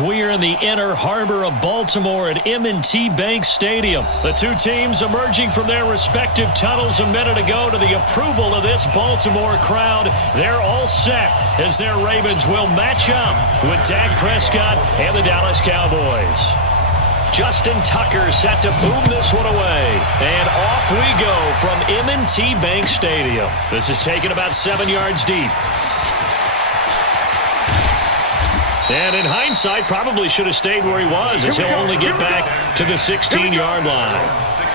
as we are in the inner harbor of Baltimore at M&T Bank Stadium. The two teams emerging from their respective tunnels a minute ago to the approval of this Baltimore crowd. They're all set as their Ravens will match up with Dak Prescott and the Dallas Cowboys. Justin Tucker set to boom this one away. And off we go from M&T Bank Stadium. This is taken about 7 yards deep. And in hindsight, probably should have stayed where he was, as he'll only get back to the 16-yard line.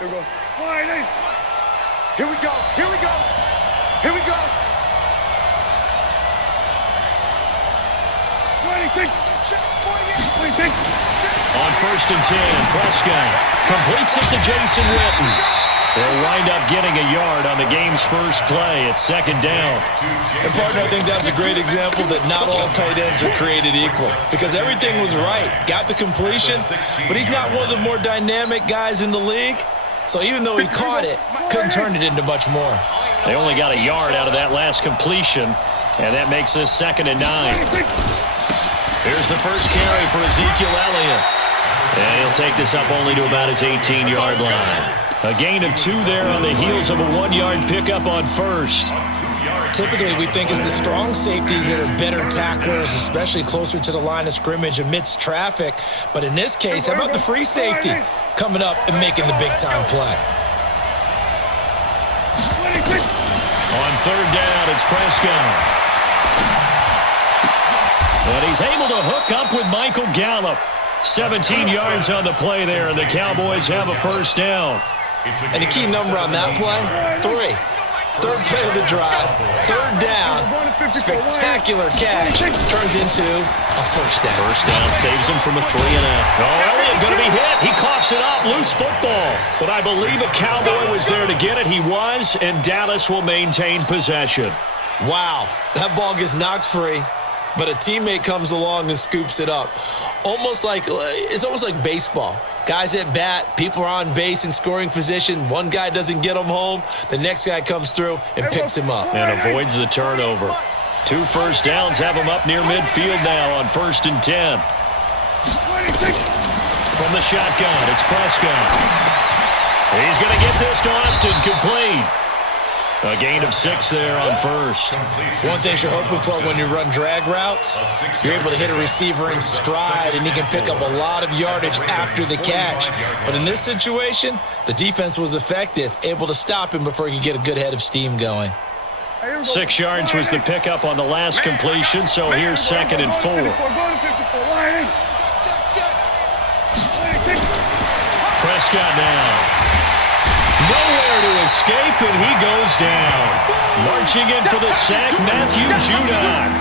Here we go. Here we go. Here we go. Here we go. 26. 26. On 1st and 10, Prescott completes it to Jason Witten. They'll wind up getting a yard on the game's first play at 2nd down. And, partner, I think that's a great example that not all tight ends are created equal because everything was right. Got the completion, but he's not one of the more dynamic guys in the league. So even though he caught it, couldn't turn it into much more. They only got a yard out of that last completion, and that makes this 2nd and 9. Here's the first carry for Ezekiel Elliott. And he'll take this up only to about his 18-yard line. A gain of 2 there on the heels of a 1-yard pickup on 1st. Typically, we think it's the strong safeties that are better tacklers, especially closer to the line of scrimmage amidst traffic. But in this case, how about the free safety coming up and making the big-time play? On 3rd down, it's Prescott. And he's able to hook up with Michael Gallup. 17 yards on the play there, and the Cowboys have a 1st down. And the key number on that play, 3. 3rd play of the drive, 3rd down, spectacular catch, turns into a 1st down. 1st down saves him from a 3-and-out. Oh, Elliott going to be hit. He coughs it up, loose football. But I believe a Cowboy was there to get it. He was, and Dallas will maintain possession. Wow, that ball gets knocked free, but a teammate comes along and scoops it up. It's almost like baseball. Guys at bat, people are on base in scoring position. One guy doesn't get him home. The next guy comes through and picks him up. And avoids the turnover. 2 first downs have him up near midfield now on 1st and 10. From the shotgun, it's Prescott. He's going to get this to Austin complete. A gain of 6 there on 1st. One thing you're hoping for when you run drag routes, you're able to hit a receiver in stride, and he can pick up a lot of yardage after the catch. But in this situation, the defense was effective, able to stop him before he could get a good head of steam going. 6 yards was the pickup on the last completion, so here's 2nd and 4. Prescott now. Nowhere to escape, and he goes down. Marching in for the sack, Matthew Judon.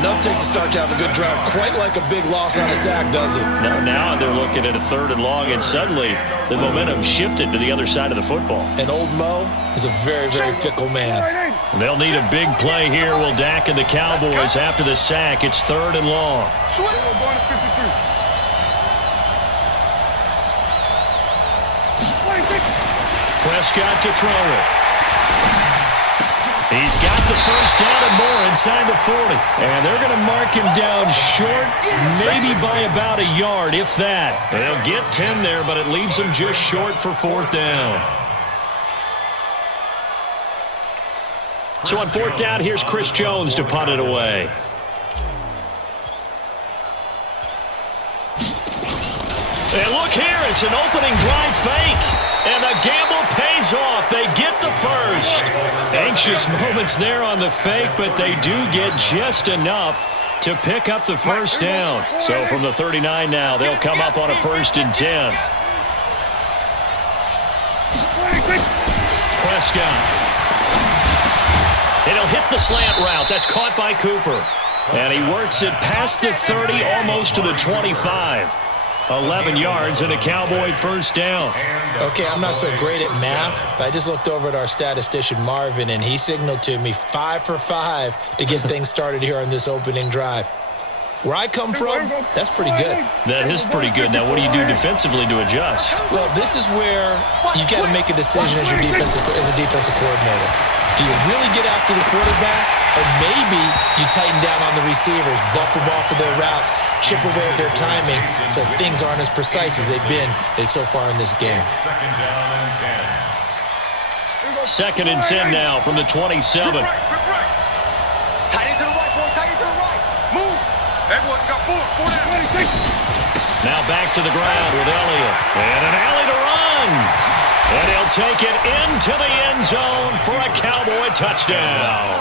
Enough takes a start to have a good drive. Quite like a big loss on a sack, does it? Now they're looking at a 3rd and long, and suddenly the momentum shifted to the other side of the football. And old Mo is a very, very fickle man. They'll need a big play here. Will Dak and the Cowboys after the sack. It's 3rd and long. Prescott to throw it. He's got the 1st down and more inside the 40. And they're going to mark him down short, maybe by about a yard, if that. They'll get 10 there, but it leaves them just short for 4th down. So on 4th down, here's Chris Jones to punt it away. And look here, it's an opening drive fake. Precious moments there on the fake, but they do get just enough to pick up the first down. So from the 39 now, they'll come up on a 1st and 10. Prescott. It'll hit the slant route. That's caught by Cooper. And he works it past the 30, almost to the 25. 11 yards and a Cowboy first down. Okay, I'm not so great at math, but I just looked over at our statistician, Marvin, and he signaled to me 5 for 5 to get things started here on this opening drive. Where I come from, that's pretty good. That is pretty good. Now, what do you do defensively to adjust? Well, this is where you got to make a decision as a defensive coordinator. Do you really get after the quarterback, or maybe you tighten down on the receivers, bump them off of their routes, chip away at their timing, so things aren't as precise as they've been so far in this game. 2nd and 10 now from the 27. Tight end to the right, boy. Tight end to the right. Move. Everyone got 4 down. Now back to the ground with Elliott. And an alley to run. And he'll take it into the end zone for a Cowboy touchdown.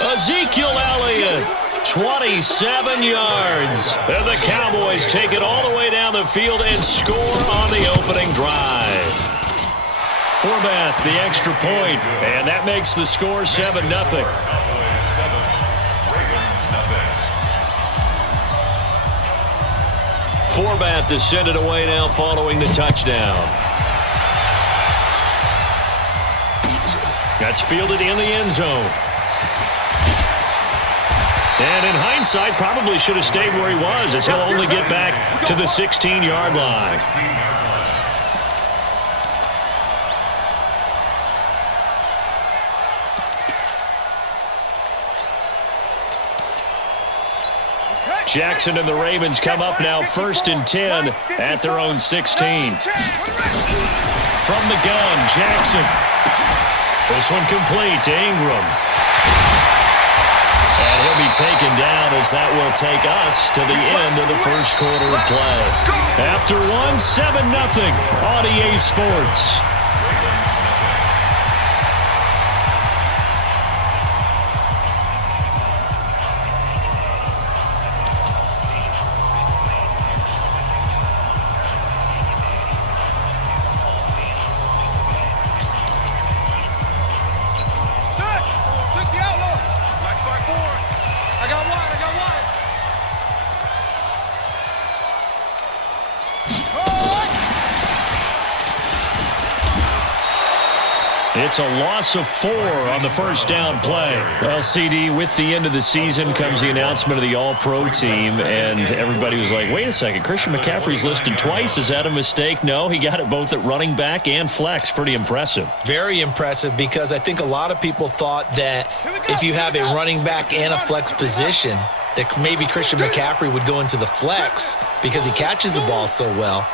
Ezekiel Elliott, 27 yards. And the Cowboys take it all the way down the field and score on the opening drive. Forbath, the extra point, and that makes the score 7-0. Forbath to send it away now following the touchdown. That's fielded in the end zone. And in hindsight, probably should have stayed where he was, as he'll only get back to the 16-yard line. Jackson and the Ravens come up now 1st and 10 at their own 16. From the gun, Jackson. This one complete to Ingram. And he'll be taken down as that will take us to the end of the first quarter of play. After one, 7-0 on EA Sports. It's a loss of 4 on the first down play. Well, CD, with the end of the season comes the announcement of the All-Pro team, and everybody was like, wait a second, Christian McCaffrey's listed twice. Is that a mistake? No, he got it both at running back and flex. Pretty impressive. Very impressive, because I think a lot of people thought that if you have a running back and a flex position, that maybe Christian McCaffrey would go into the flex because he catches the ball so well.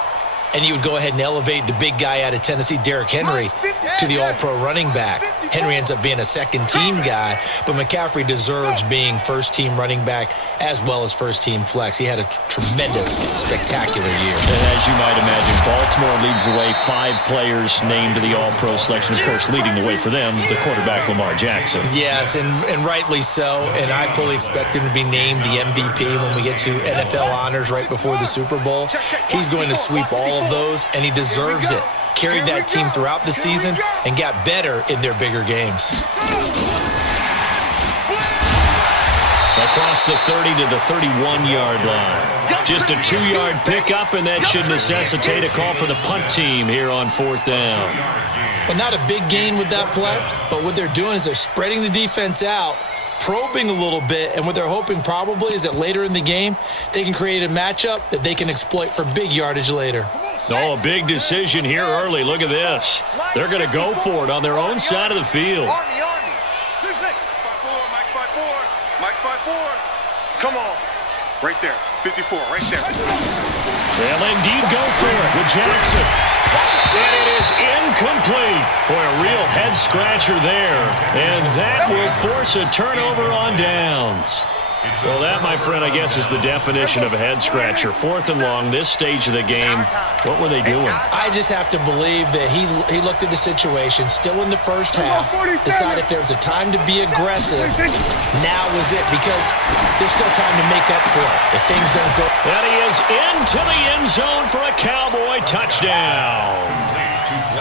And he would go ahead and elevate the big guy out of Tennessee, Derrick Henry, to the All-Pro running back. Henry ends up being a second-team guy, but McCaffrey deserves being first-team running back as well as first-team flex. He had a tremendous, spectacular year. And as you might imagine, Baltimore leads the way. 5 players named to the All-Pro selection. Of course, leading the way for them, the quarterback Lamar Jackson. Yes, and rightly so. And I fully expect him to be named the MVP when we get to NFL honors right before the Super Bowl. He's going to sweep all of those, and he deserves it. Carried that team throughout the season and got better in their bigger games. Across the 30 to the 31-yard line. Just a 2-yard pickup, and that should necessitate a call for the punt team here on 4th down. Well, not a big gain with that play, but what they're doing is they're spreading the defense out, probing a little bit, and what they're hoping probably is that later in the game, they can create a matchup that they can exploit for big yardage later. Oh, a big decision here early. Look at this. They're going to go for it on their own side of the field. Come on. Right there. 54, right there. They'll indeed go for it with Jackson. And it is incomplete. Boy, a real head-scratcher there. And that will force a turnover on downs. Well, that, my friend, I guess is the definition of a head-scratcher. 4th and long, this stage of the game, what were they doing? I just have to believe that he looked at the situation, still in the first half, decided if there was a time to be aggressive, now was it, because there's still time to make up for it if things don't go. And he is into the end zone for a Cowboy touchdown.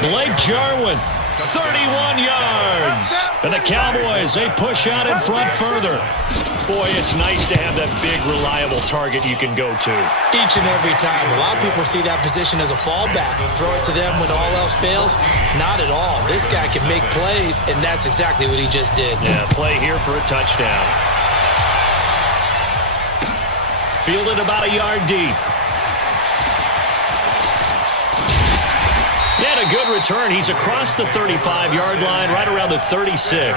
Blake Jarwin, 31 yards. And the Cowboys, they push out in front further. Boy, it's nice to have that big, reliable target you can go to. Each and every time. A lot of people see that position as a fallback. Throw it to them when all else fails. Not at all. This guy can make plays, and that's exactly what he just did. Yeah, play here for a touchdown. Fielded about a yard deep. He had a good return. He's across the 35-yard line, right around the 36.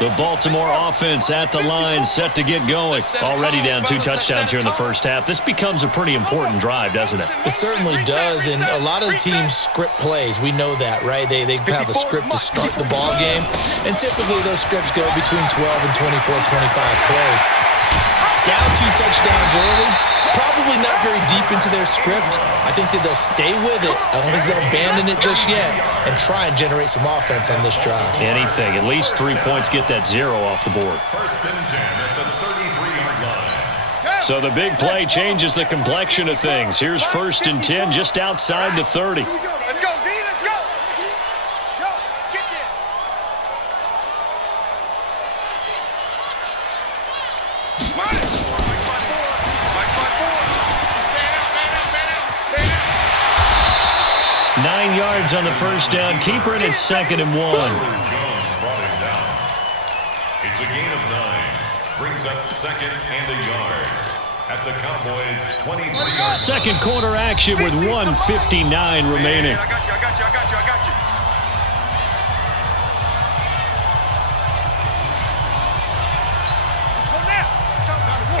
The Baltimore offense at the line, set to get going. Already down 2 touchdowns here in the first half. This becomes a pretty important drive, doesn't it? It certainly does, and a lot of the teams script plays. We know that, right? They have a script to start the ball game, and typically those scripts go between 12 and 24, 25 plays. Down 2 touchdowns early, probably not very deep into their script. I think that they'll stay with it. I don't think they'll abandon it just yet and try and generate some offense on this drive. Anything. At least 3 points, get that 0 off the board. 1st and 10 at the 33-yard line. So the big play changes the complexion of things. Here's 1st and 10 just outside the 30. Let's go, D, let's go. Go, get there. Money. 9 yards on the first down. Keeper it at 2nd and 1. Jones brought him down. It's a gain of 9. Brings up 2nd and a yard at the Cowboys' 23-yard. Second quarter action with 1:59 remaining. I got you.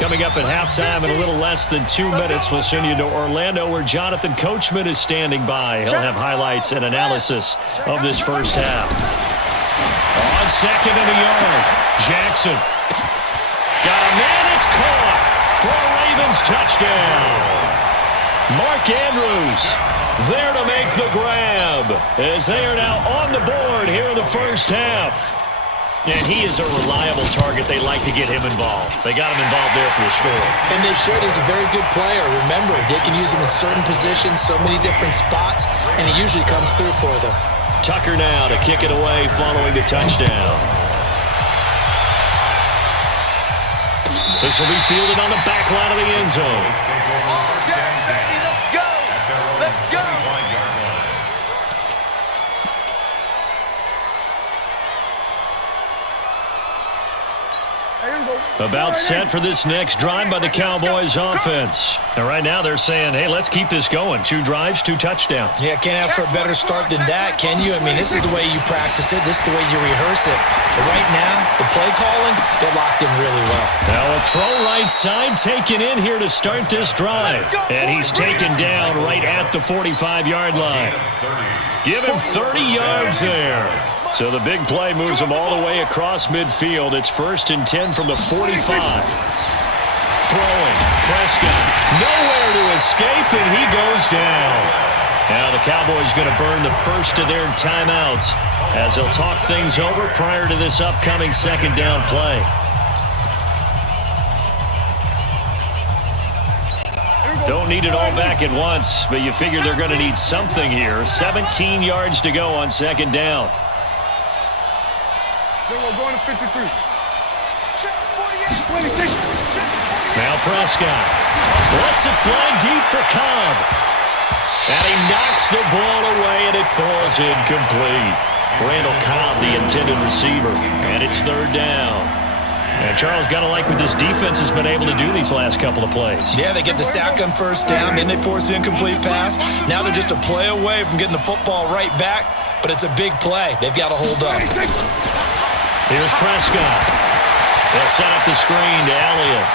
Coming up at halftime in a little less than 2 minutes, we'll send you to Orlando where Jonathan Coachman is standing by. He'll have highlights and analysis of this first half. On 2nd and a yard, Jackson. Got a man, it's caught for a Ravens touchdown. Mark Andrews there to make the grab as they are now on the board here in the first half. And he is a reliable target. They like to get him involved. They got him involved there for the score. And they should. He's a very good player. Remember, they can use him in certain positions, so many different spots, and he usually comes through for them. Tucker now to kick it away following the touchdown. This will be fielded on the back line of the end zone. Let's go. About set for this next drive by the Cowboys offense. And right now they're saying, hey, let's keep this going. 2 drives, 2 touchdowns. Yeah, can't ask for a better start than that, can you? I mean, this is the way you practice it. This is the way you rehearse it. But right now, the play calling, they're locked in really well. Now a throw right side taken in here to start this drive. And he's taken down right at the 45-yard line. Give him 30 yards there. So the big play moves him all the way across midfield. It's 1st and 10 from the 45. Throwing. Prescott. Nowhere to escape, and he goes down. Now the Cowboys going to burn the first of their timeouts as they'll talk things over prior to this upcoming 2nd down play. Don't need it all back at once, but you figure they're going to need something here. 17 yards to go on 2nd down. We're going to 53. 26. Now Prescott lets it fly deep for Cobb. And he knocks the ball away, and it falls incomplete. Randall Cobb, the intended receiver, and it's 3rd down. And Charles, got to like what this defense has been able to do these last couple of plays. Yeah, they get the sack on 1st down, then they force the incomplete pass. Now they're just a play away from getting the football right back, but it's a big play. They've got to hold up. Here's Prescott. They'll set up the screen to Elliott.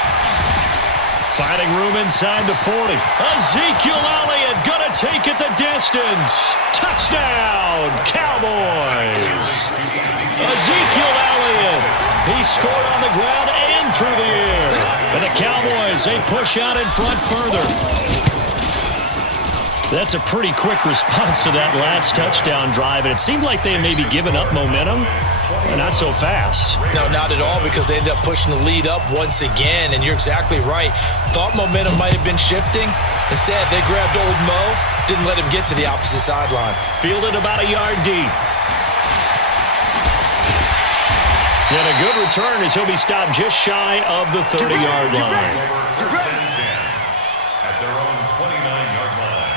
Finding room inside the 40. Ezekiel Elliott gonna take it the distance. Touchdown, Cowboys. Ezekiel Elliott. He scored on the ground and through the air. And the Cowboys, they push out in front further. That's a pretty quick response to that last touchdown drive, and it seemed like they may be giving up momentum, but not so fast. No, not at all, because they ended up pushing the lead up once again, and you're exactly right. Thought momentum might have been shifting. Instead, they grabbed old Mo, didn't let him get to the opposite sideline. Fielded about a yard deep. And a good return as he'll be stopped just shy of the 30-yard line. First and 10 at their own 29-yard line.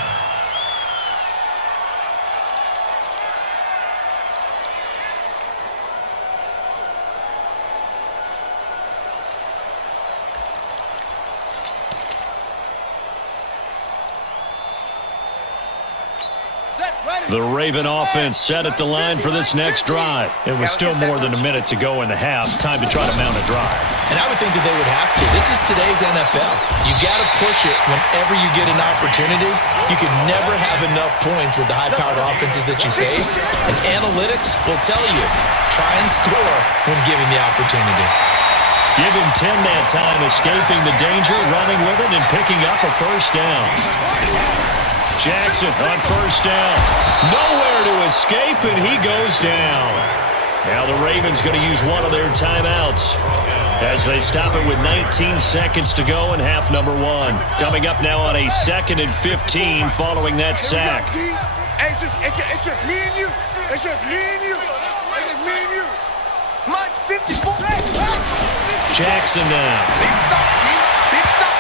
The Raven offense set at the line for this next drive. It was still more than a minute to go in the half. Time to try to mount a drive. And I would think that they would have to. This is today's NFL. You got to push it whenever you get an opportunity. You can never have enough points with the high-powered offenses that you face. And analytics will tell you, try and score when given the opportunity. Give him 10 that time, escaping the danger, running with it, and picking up a first down. Jackson on first down. Nowhere to escape, and he goes down. Now the Ravens going to use one of their timeouts as they stop it with 19 seconds to go in half number one. Coming up now on a 2nd and 15 following that sack. It's just me and you. It's just me and you. It's just me and you. Mine's 54. Jackson now.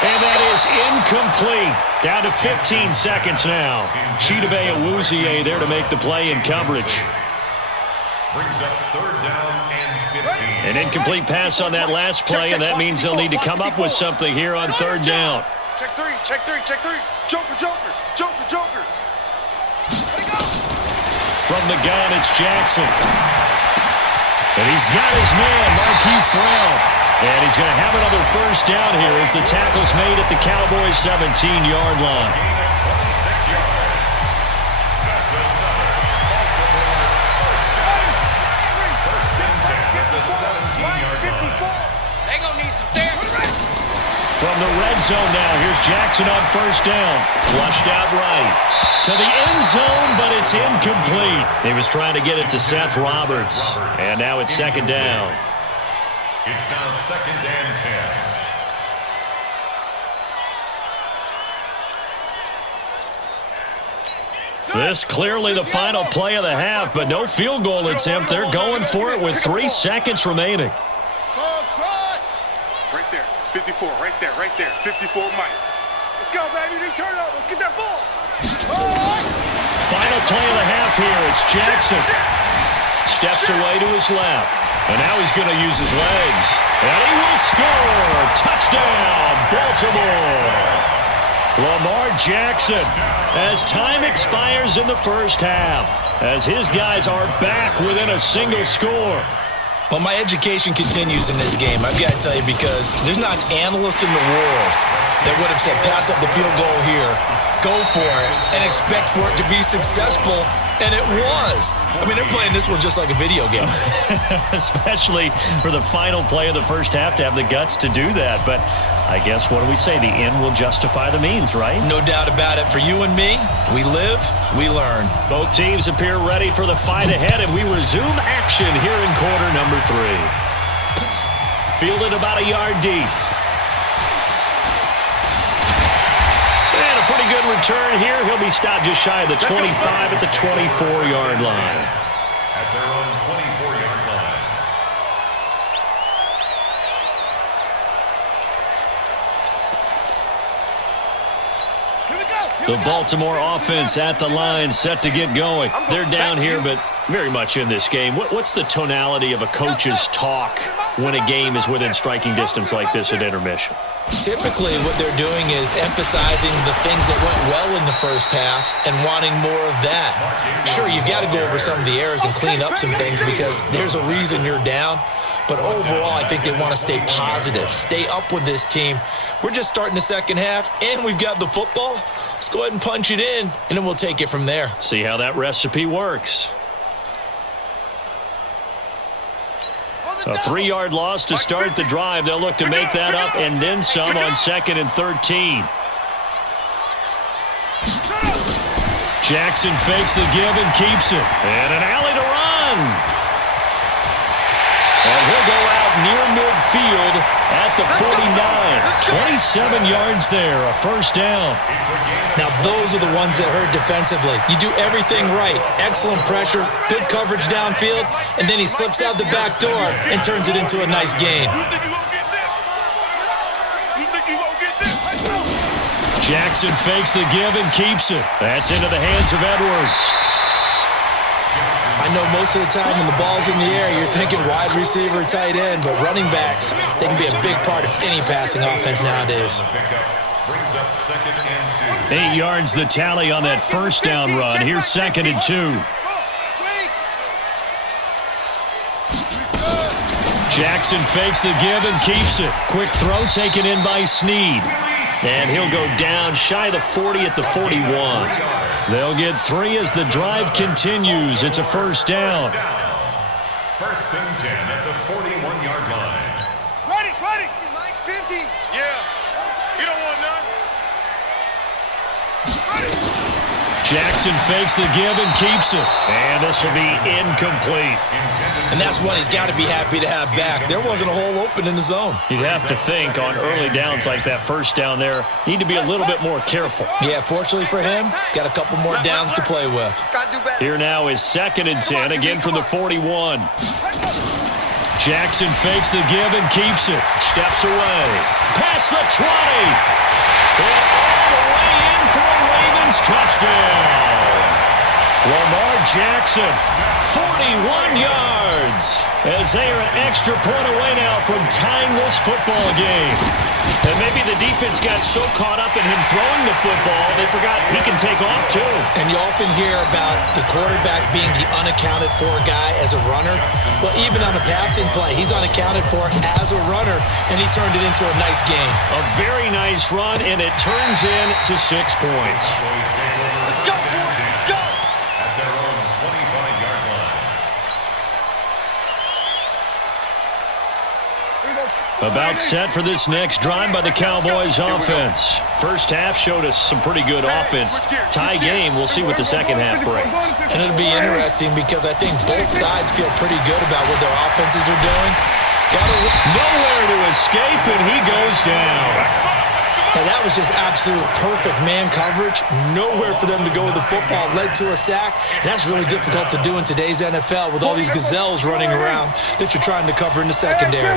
And that is incomplete. Down to 15 seconds now. Chidobe Awuzie there to make the play in coverage. Brings up third down and 15. An incomplete pass on that last play, and that means they'll need to come up with something here on third down. Check three. Joker. From the gun, it's Jackson. And he's got his man, Marquise Brown. And he's going to have another first down here as the tackle's made at the Cowboys' 17-yard line. 26 yards. That's another first and 10 at the 17-yard line. They gonna need some therapy. From the red zone now, here's Jackson on first down. Flushed out right. To the end zone, but it's incomplete. He was trying to get it to Seth Roberts. And now it's second down. It's now 2nd and 10. This clearly the final play of the half, but no field goal attempt. They're going for it with 3 seconds remaining. Right there, 54, right there, 54 Mike. Let's go, baby, they turn over, get that ball. Final play of the half here, it's Jackson. Steps away to his left, and now he's going to use his legs. And he will score! Touchdown, Baltimore! Lamar Jackson, as time expires in the first half, as his guys are back within a single score. Well, my education continues in this game, I've got to tell you, because there's not an analyst in the world that would have said pass up the field goal here, go for it, and expect for it to be successful, and it was. I mean, they're playing this one just like a video game. Especially for the final play of the first half to have the guts to do that. But I guess, what do we say? The end will justify the means, right? No doubt about it. For you and me, we live, we learn. Both teams appear ready for the fight ahead, and we resume action here in quarter number 3. Fielded about a yard deep. And a pretty good return here. He'll be stopped just shy of the 25 at the 24-yard line. At their own 24-yard line. The Baltimore offense at the line, set to get going. They're down here, but very much in this game. What's the tonality of a coach's talk when a game is within striking distance like this at intermission? Typically, what they're doing is emphasizing the things that went well in the first half and wanting more of that. Sure, you've got to go over some of the errors and clean up some things because there's a reason you're down. But overall, I think they want to stay positive, stay up with this team. We're just starting the second half, and we've got the football. Let's go ahead and punch it in, and then we'll take it from there. See how that recipe works. A 3-yard loss to start the drive. They'll look to make that up and then some on 2nd and 13. Jackson fakes the give and keeps it. And an alley to run. And he'll go out near midfield at the 49. 27 yards there, a first down. Now, those are the ones that hurt defensively. You do everything right. Excellent pressure, good coverage downfield, and then he slips out the back door and turns it into a nice gain. Jackson fakes the give and keeps it. That's into the hands of Edwards. I know most of the time when the ball's in the air, you're thinking wide receiver, tight end, but running backs, they can be a big part of any passing offense nowadays. 8 yards the tally on that first down run. Here's 2nd and 2. Jackson fakes the give and keeps it. Quick throw taken in by Snead. And he'll go down shy of the 40 at the 41. They'll get 3 as the drive continues. It's a first down. 1st and 10 at the 41-yard line. Ready. Mike's 50. Yeah. You don't want none. Jackson fakes the give and keeps it. And this will be incomplete. And that's one he's got to be happy to have back. There wasn't a hole open in the zone. You'd have to think on early downs like that first down there, need to be a little bit more careful. Yeah, fortunately for him, got a couple more downs to play with. Here now is 2nd and 10, again from the 41. Jackson fakes the give and keeps it. Steps away. Past the 20. And all the way in for a Ravens touchdown. Lamar Jackson, 41 yards, as they are an extra point away now from tying this football game. And maybe the defense got so caught up in him throwing the football, they forgot he can take off too. And you often hear about the quarterback being the unaccounted for guy as a runner. Well, even on a passing play, he's unaccounted for as a runner, and he turned it into a nice gain. A very nice run, and it turns into 6 points. Let's go, boys. Let's go. At their own 25-yard line. About set for this next drive by the Cowboys offense. First half showed us some pretty good offense. Tie game, we'll see what the second half brings. And it'll be interesting because I think both sides feel pretty good about what their offenses are doing. Nowhere to escape, and he goes down. Now that was just absolute perfect man coverage. Nowhere for them to go with the football. Led to a sack. And that's really difficult to do in today's NFL with all these gazelles running around that you're trying to cover in the secondary.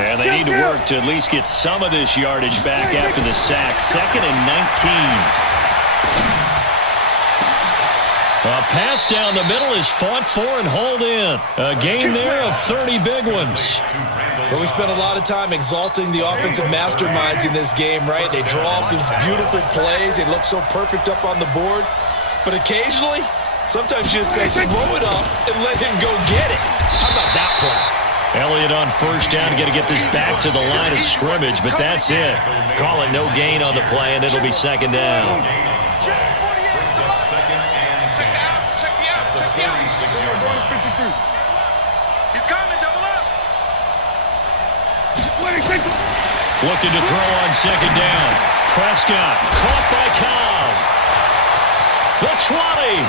And they need to work to at least get some of this yardage back after the sack. 2nd and 19. A pass down the middle is fought for and hauled in. A gain there of 30 big ones. Well, we spent a lot of time exalting the offensive masterminds in this game, right? They draw up these beautiful plays. They look so perfect up on the board. But occasionally, sometimes you just say, throw it up and let him go get it. How about that play? Elliott on first down, got to get this back to the line of scrimmage, but that's it. Call it no gain on the play, and it'll be 2nd down. Looking to throw on 2nd down. Prescott caught by Cobb. The 20,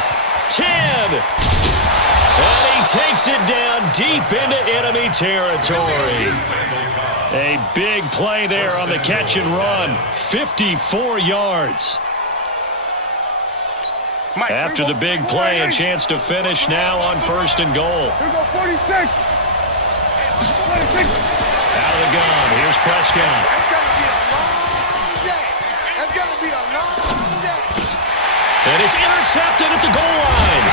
10. And he takes it down deep into enemy territory. A big play there on the catch and run. 54 yards. After the big play, a chance to finish now on 1st and goal. Here we go, 46. 46. Out of the gun, here's Prescott. It's going to be a long day. It's going to be a long day. And it's intercepted at the goal line.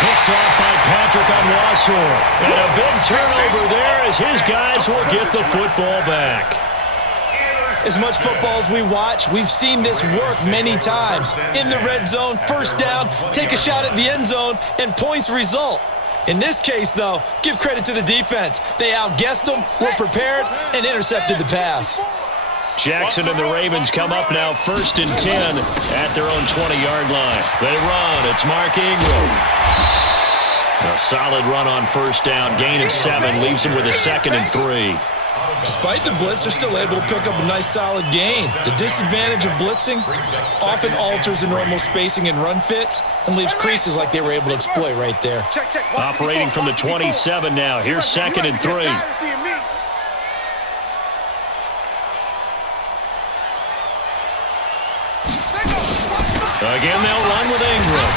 Picked off by Patrick Onwuasor. And a big turnover there as his guys will get the football back. As much football as we watch, we've seen this work many times. In the red zone, first down, take a shot at the end zone, and points result. In this case, though, give credit to the defense. They outguessed them, were prepared, and intercepted the pass. Jackson and the Ravens come up now 1st and 10 at their own 20-yard line. They run. It's Mark Ingram. A solid run on 1st down. Gain of 7 leaves him with a 2nd and 3. Despite the blitz, they're still able to pick up a nice solid gain. The disadvantage of blitzing often alters the normal spacing and run fits and leaves creases like they were able to exploit right there. Operating from the 27 now. Here's 2nd and 3. Again, they'll run with Ingram.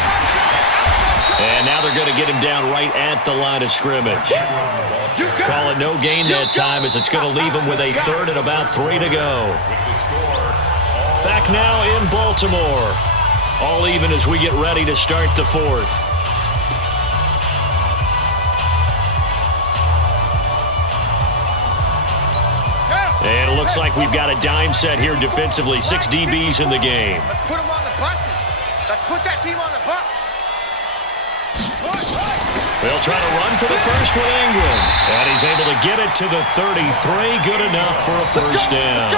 And now they're going to get him down right at the line of scrimmage. Call it no gain that time as it's going to leave him with a 3rd and about 3 to go. Back now in Baltimore. All even as we get ready to start the 4th. And it looks like we've got a dime set here defensively. 6 DBs in the game. Let's put them on the buses. Let's put that team on the bus. They'll try to run for the first with Ingram. And he's able to get it to the 33. Good enough for a 1st down.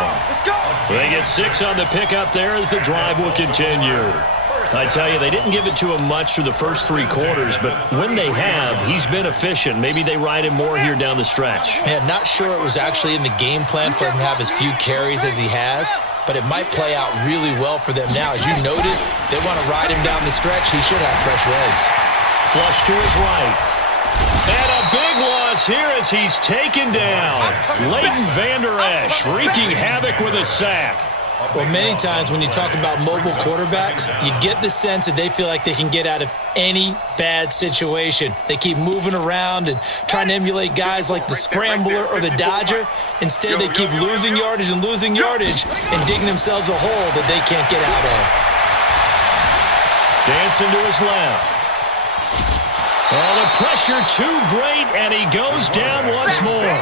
They get 6 on the pickup there as the drive will continue. I tell you, they didn't give it to him much through the first 3 quarters, but when they have, he's been efficient. Maybe they ride him more here down the stretch. Man, not sure it was actually in the game plan for him to have as few carries as he has, but it might play out really well for them now. As you noted, they want to ride him down the stretch. He should have fresh legs. Flush to his right. And a big loss here as he's taken down. Leighton Vander Esch wreaking havoc with a sack. Well, many times when you talk about mobile quarterbacks, you get the sense that they feel like they can get out of any bad situation. They keep moving around and trying to emulate guys like the Scrambler or the Dodger. Instead, they keep losing yardage and digging themselves a hole that they can't get out of. Dancing to his left. Oh, the pressure too great, and he goes down once more.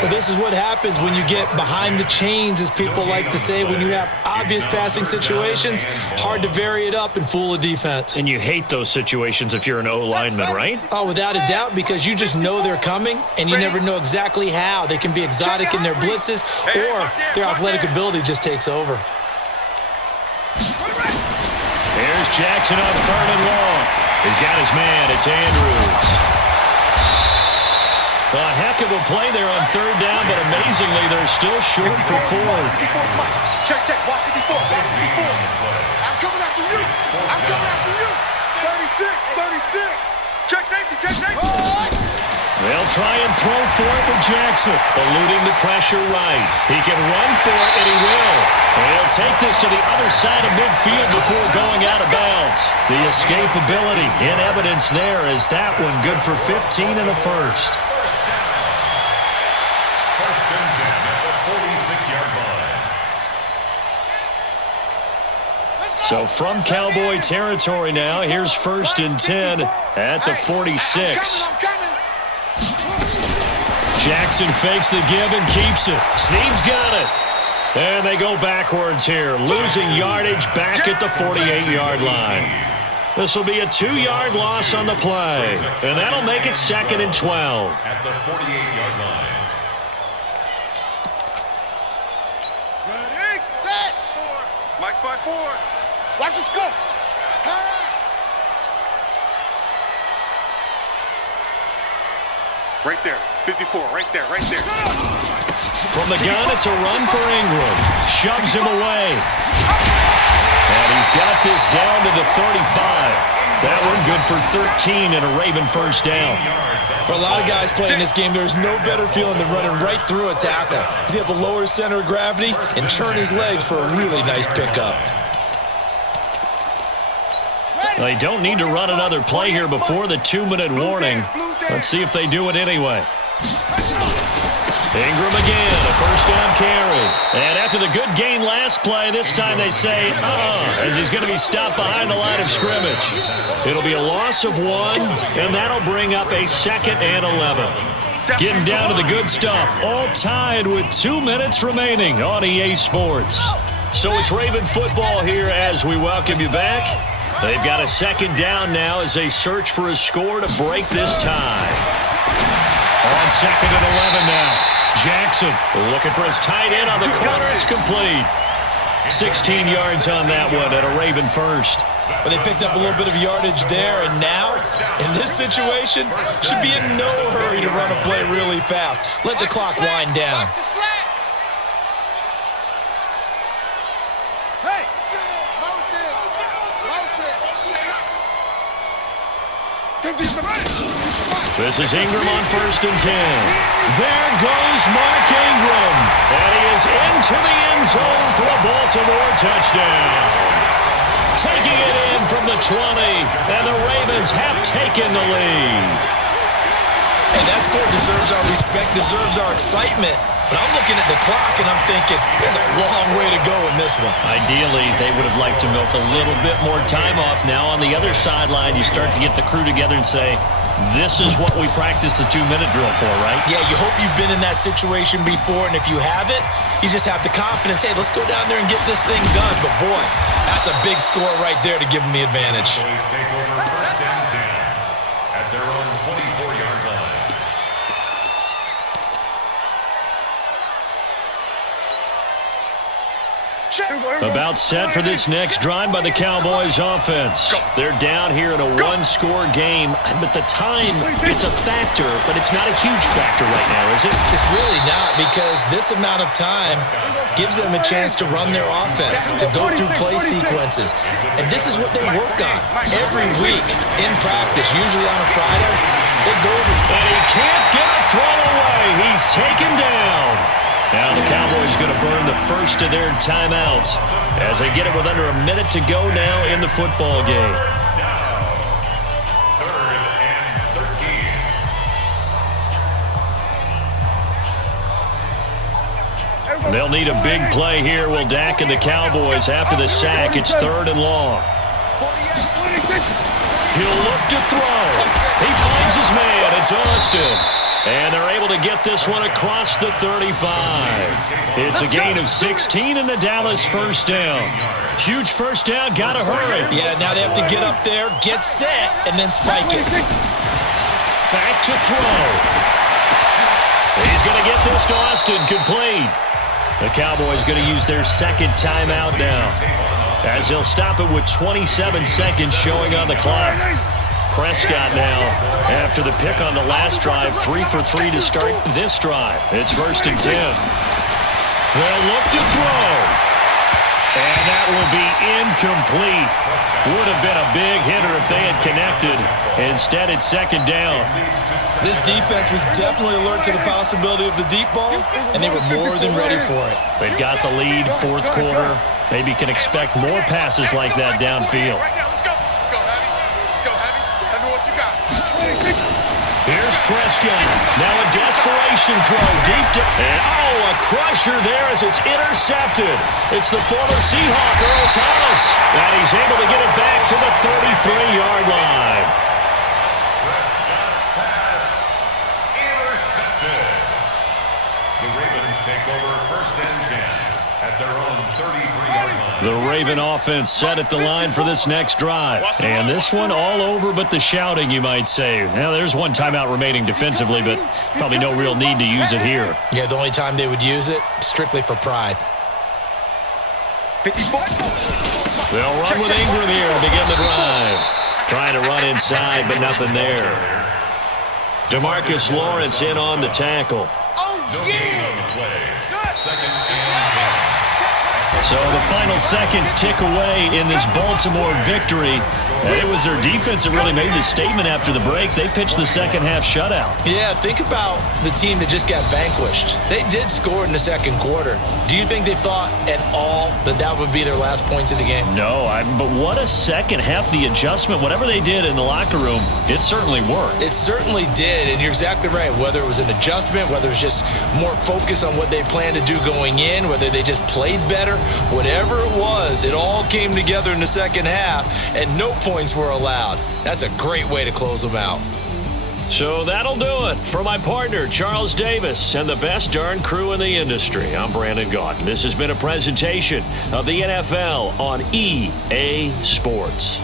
Well, this is what happens when you get behind the chains, as people like to say. When you have obvious passing situations, hard to vary it up and fool a defense. And you hate those situations if you're an O-lineman, right? Oh, without a doubt, because you just know they're coming, and you never know exactly how. They can be exotic in their blitzes, or their athletic ability just takes over. Here's Jackson on 3rd and long. He's got his man. It's Andrews. A heck of a play there on 3rd down, but amazingly, they're still short for 4th. Check, walk 54, walk 54. I'm coming after you. 36. Check safety. They'll try and throw for it with Jackson, eluding the pressure right. He can run for it, and he will. And he'll take this to the other side of midfield before going out of bounds. The escapability in evidence there is that one good for 15 and a 1st. So from Cowboy territory now, here's 1st and 10 at the 46. Jackson fakes the give and keeps it. Snead's got it. And they go backwards here, losing yardage back at the 48-yard line. This will be a 2-yard loss on the play, and that'll make it 2nd and 12. At the 48-yard line. Ready, set. Mike's by 4. Watch us go. Pass. Right there. 54. Right there. From the gun, it's a run for Ingram. Shoves him away. And he's got this down to the 35. That one good for 13 and a Raven 1st down. For a lot of guys playing this game, there's no better feeling than running right through a tackle. He's able to lower his center of gravity and churn his legs for a really nice pickup. They don't need to run another play here before the 2-minute warning. Let's see if they do it anyway. Ingram again, a 1st down carry. And after the good gain last play, this time they say, as he's going to be stopped behind the line of scrimmage. It'll be a loss of 1, and that'll bring up a 2nd and 11. Getting down to the good stuff, all tied with 2 minutes remaining on EA Sports. So it's Raven football here as we welcome you back. They've got a second down now as they search for a score to break this tie. On second and 11 now. Jackson looking for his tight end on the corner. It's complete. 16 yards on that one at a Raven first. Well, they picked up a little bit of yardage there, and now, in this situation, should be in no hurry to run a play really fast. Let the clock wind down. This is Ingram on first and 10. There goes Mark Ingram. And he is into the end zone for a Baltimore touchdown. Taking it in from the 20, and the Ravens have taken the lead. Hey, that score deserves our respect, deserves our excitement. But I'm looking at the clock, and I'm thinking, there's a long way to go in this one. Ideally, they would have liked to milk a little bit more time off. Now on the other sideline, you start to get the crew together and say, this is what we practiced the 2-minute drill for, right? Yeah, you hope you've been in that situation before, and if you haven't, you just have the confidence, hey, let's go down there and get this thing done. But boy, that's a big score right there to give them the advantage. Boys take over first and 10 at their own 24-yard line. About set for this next drive by the Cowboys offense. They're down here in a one-score game, but the time, it's a factor, but it's not a huge factor right now, is it? It's really not, because this amount of time gives them a chance to run their offense, to go through play sequences. And this is what they work on every week in practice, usually on a Friday. They go to... And he can't get a throw away. He's taken down. Now the Cowboys going to burn the first of their timeouts as they get it with under a minute to go now in the football game. Third and 13. They'll need a big play here. Will Dak and the Cowboys after the sack. It's third and long. He'll look to throw. He finds his man. It's Austin. And they're able to get this one across the 35. It's a gain of 16 and the Dallas first down. Huge first down, gotta hurry. Yeah, now they have to get up there, get set, and then spike it. Back to throw. He's gonna get this to Austin, complete. The Cowboys gonna use their second timeout now, as they'll stop it with 27 seconds showing on the clock. Prescott now, after the pick on the last drive, 3 for 3 to start this drive. It's first and 10. They'll look to throw. And that will be incomplete. Would have been a big hitter if they had connected. Instead, it's second down. This defense was definitely alert to the possibility of the deep ball, and they were more than ready for it. They've got the lead, fourth quarter. Maybe can expect more passes like that downfield. Here's Prescott. Now a desperation throw deep down. And a crusher there as it's intercepted. It's the former Seahawk, Earl Thomas. And he's able to get it back to the 33-yard line. Prescott's pass intercepted. The Ravens take over first and 10 at their own 33-yard line. The Raven offense set at the line for this next drive. And this one all over but the shouting, you might say. Now, there's one timeout remaining defensively, but probably no real need to use it here. Yeah, the only time they would use it, strictly for pride. They'll run with Ingram here to begin the drive. Trying to run inside, but nothing there. DeMarcus Lawrence in on the tackle. No gain on the play. Second and 10. So the final seconds tick away in this Baltimore victory. And it was their defense that really made the statement after the break. They pitched the second half shutout. Yeah, think about the team that just got vanquished. They did score in the second quarter. Do you think they thought at all that that would be their last points of the game? No, but what a second half. The adjustment, whatever they did in the locker room, it certainly worked. It certainly did, and you're exactly right. Whether it was an adjustment, whether it was just more focus on what they planned to do going in, whether they just played better, whatever it was, it all came together in the second half, and no points were allowed. That's a great way to close them out. So that'll do it. For my partner, Charles Davis, and the best darn crew in the industry, I'm Brandon Gaudin. This has been a presentation of the NFL on EA Sports.